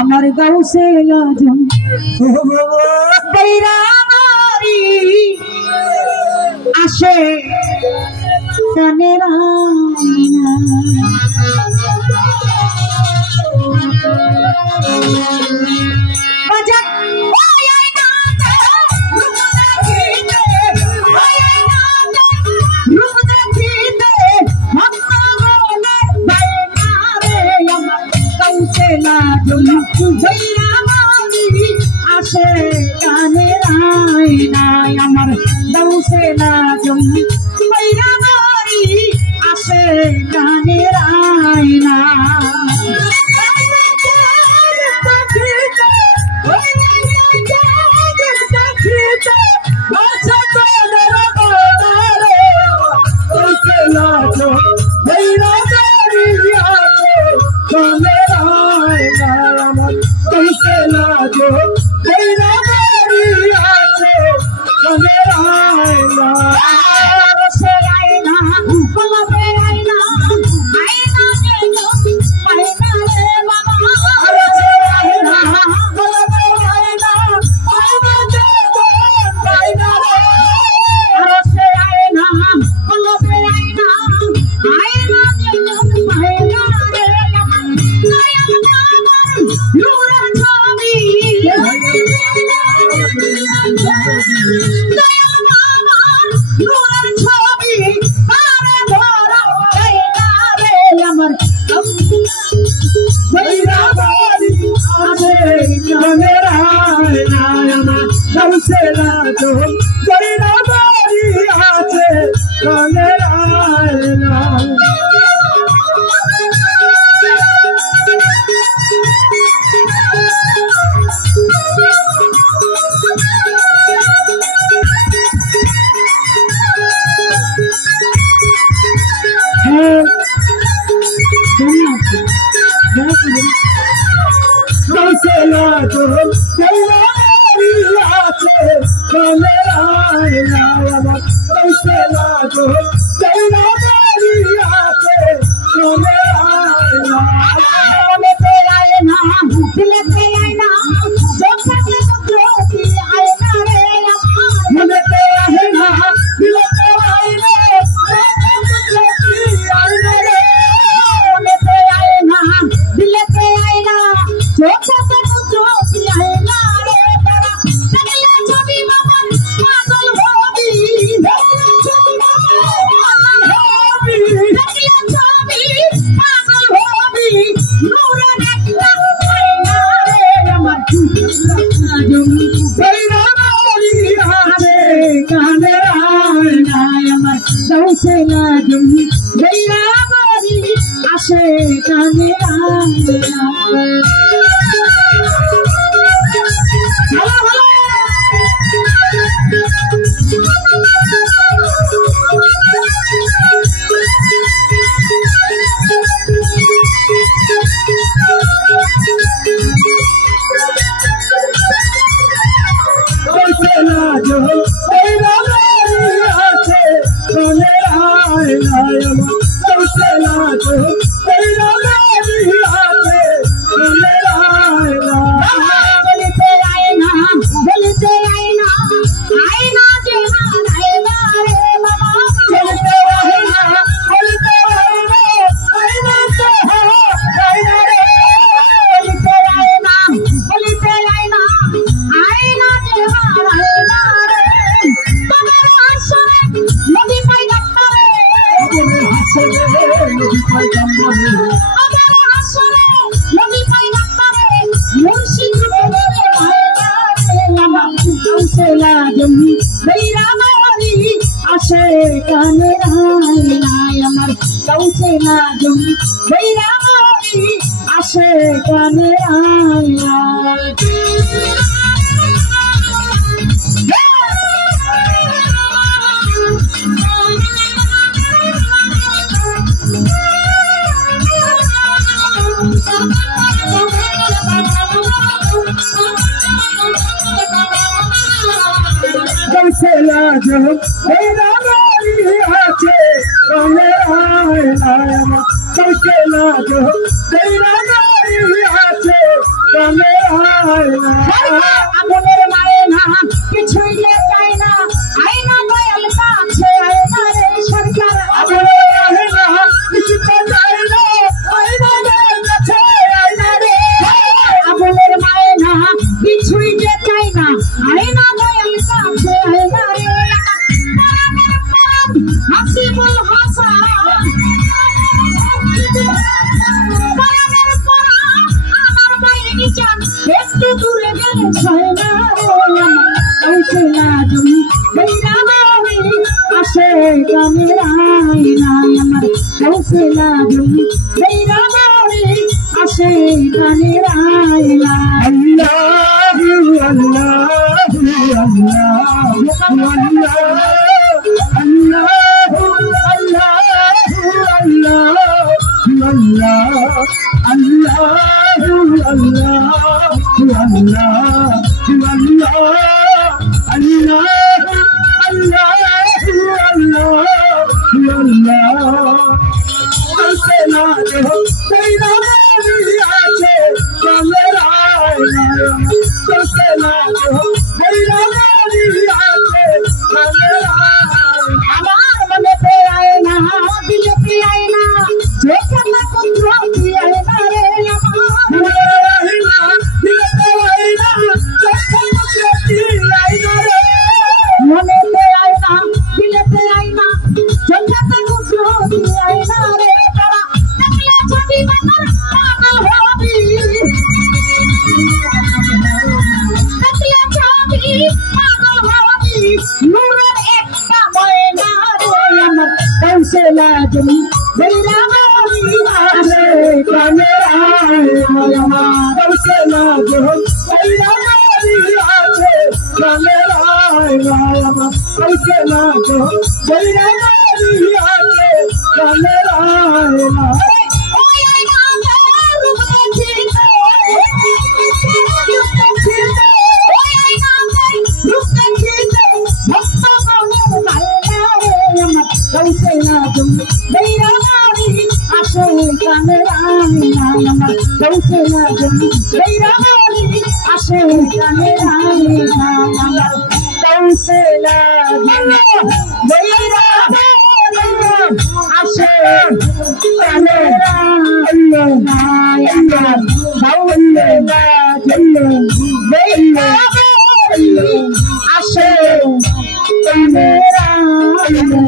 আমার গাউসে লাজম বৈরামারি আসে কানের আয়না বাজাক আসে কানের আয়নায় আমার গাউসে লাজম বৈরামারি আসে কানের আয়না काने आए ना कैसे ना जो तेरा नारी आछे काने आए ना আগুনের মারে না কিছুই যে চাই না আয়না দয়াল কাছে আয়না রে সরকার আগুনের মারে না কিছু তো চাই না আয়না দয়াল কাছে আয়না রে আগুনের মারে না কিছুই যে চাই না আয়না দয়াল কাছে আয়না রে হাসিবুল হাসান আমার বাইরে যান একটু দূরে গেলে সয় না রে कैसे लाजम मेरा बारी आशे गाने आईना अमर कैसे लाजम मेरा बारी आशे गाने आईना अल्लाह अल्लाह আমার মনে पे आए ना दिल पे आए ना देखा ना कुछ रोती आए ना रे मने पे आए ना दिल पे आए ना देखा ना कुछ रोती आए ना रे तारा तकिया छवि बनकर पागल होगी तकिया छवि पागल होगी नूरेर एकटा मयना रे अमर कैसे लाजम मेरा बारी आशे गाने आईना कैसे लाजम मेरा बारी आशे गाने आईना कैसे लाजम मेरा बारी आशे गाने आईना कैसे लाजम मेरा बारी आशे गाने आईना कैसे लाजम मेरा बारी आशे गाने आईना कैसे लाजम मेरा बारी आशे गाने आईना कैसे लाजम मेरा बारी आशे गाने आईना